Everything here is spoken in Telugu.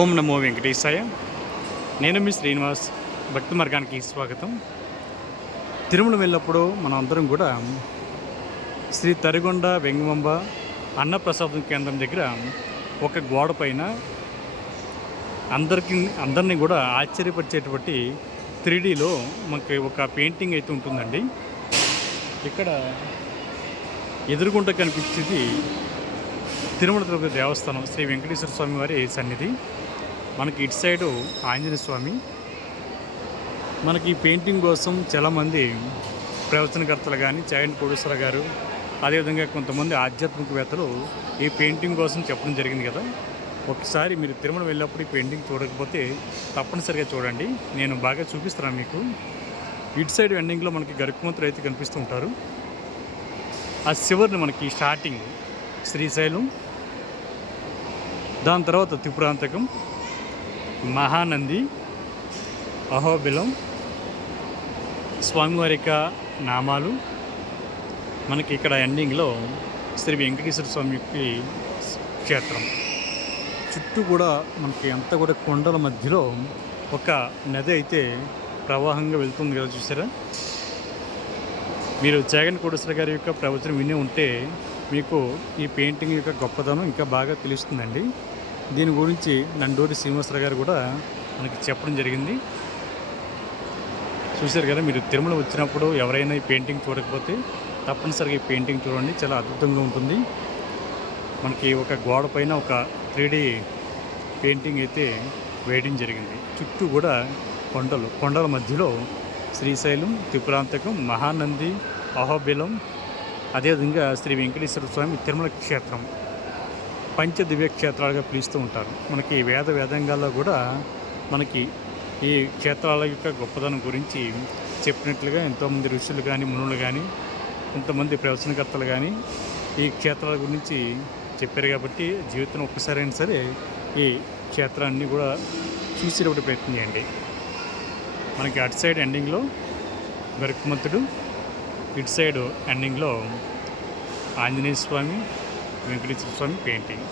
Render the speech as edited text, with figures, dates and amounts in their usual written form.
ఓం నమో వెంకటేశాయ. నేను మీ శ్రీనివాస్. భక్తి మార్గానికి స్వాగతం. తిరుమల వెళ్ళినప్పుడు మనం అందరం కూడా శ్రీ తరిగొండ వెంగమాంబ అన్నప్రసాదం కేంద్రం దగ్గర ఒక గోడ పైన అందరినీ కూడా ఆశ్చర్యపరిచేటువంటి 3Dలో మనకి ఒక పెయింటింగ్ అయితే ఉంటుందండి. ఇక్కడ ఎదురుగుంట కనిపించేది తిరుమల తిరుపతి దేవస్థానం శ్రీ వెంకటేశ్వర స్వామి వారి సన్నిధి. మనకి ఇటు సైడు ఆంజనేయ స్వామి. మనకి ఈ పెయింటింగ్ కోసం చాలామంది ప్రవచనకర్తలు కానీ చాగంటి కోటేశ్వర గారు, అదేవిధంగా కొంతమంది ఆధ్యాత్మికవేత్తలు ఈ పెయింటింగ్ కోసం చెప్పడం జరిగింది కదా. ఒకసారి మీరు తిరుమల వెళ్ళినప్పుడు ఈ పెయింటింగ్ చూడకపోతే తప్పనిసరిగా చూడండి. నేను బాగా చూపిస్తున్నాను మీకు. ఇటు సైడ్ ఎండింగ్లో మనకి గరుకుమంతులు అయితే కనిపిస్తూ ఉంటారు. ఆ చివరిని మనకి స్టార్టింగ్ శ్రీశైలం, దాని తర్వాత త్రిపురాంతకం, మహానంది, అహోబిలం, స్వామివారి యొక్క నామాలు. మనకి ఇక్కడ ఎండింగ్లో శ్రీ వెంకటేశ్వర స్వామి క్షేత్రం. చుట్టూ కూడా మనకి అంతా కూడా కొండల మధ్యలో ఒక నది అయితే ప్రవాహంగా వెళ్తుంది కదా, చూసారా. మీరు చాగంటి కోటేశ్వర గారి యొక్క ప్రవచనం వినే ఉంటే మీకు ఈ పెయింటింగ్ యొక్క గొప్పతనం ఇంకా బాగా తెలుస్తుందండి. దీని గురించి నండూరి శ్రీనివాసరావు గారు కూడా మనకి చెప్పడం జరిగింది. చూశారు కదా. మీరు తిరుమల వచ్చినప్పుడు ఎవరైనా ఈ పెయింటింగ్ చూడకపోతే తప్పనిసరిగా ఈ పెయింటింగ్ చూడండి. చాలా అద్భుతంగా ఉంటుంది. మనకి ఒక గోడ పైన ఒక 3D పెయింటింగ్ అయితే వేయడం జరిగింది. చుట్టూ కూడా కొండల మధ్యలో శ్రీశైలం, త్రిపురాంతకం, మహానంది, అహోబిలం, అదేవిధంగా శ్రీ వెంకటేశ్వర స్వామి తిరుమల క్షేత్రం పంచదివ్య క్షేత్రాలుగా పిలుస్తూ ఉంటారు. మనకి వేదంగాల్లో కూడా మనకి ఈ క్షేత్రాల యొక్క గొప్పదనం గురించి చెప్పినట్లుగా ఎంతోమంది ఋషులు కానీ, మునులు కానీ, కొంతమంది ప్రవచనకర్తలు కానీ ఈ క్షేత్రాల గురించి చెప్పారు. కాబట్టి జీవితంలో ఒక్కసారైనా సరే ఈ క్షేత్రాన్ని కూడా చూసేటప్పుడు ప్రయత్నం చేయండి. మనకి అటు సైడ్ ఎండింగ్లో గరుకుమంతుడు, ఇటు సైడ్ ఎండింగ్లో ఆంజనేయ స్వామి, వెంకటేశ్వర స్వామి పెయింటింగ్.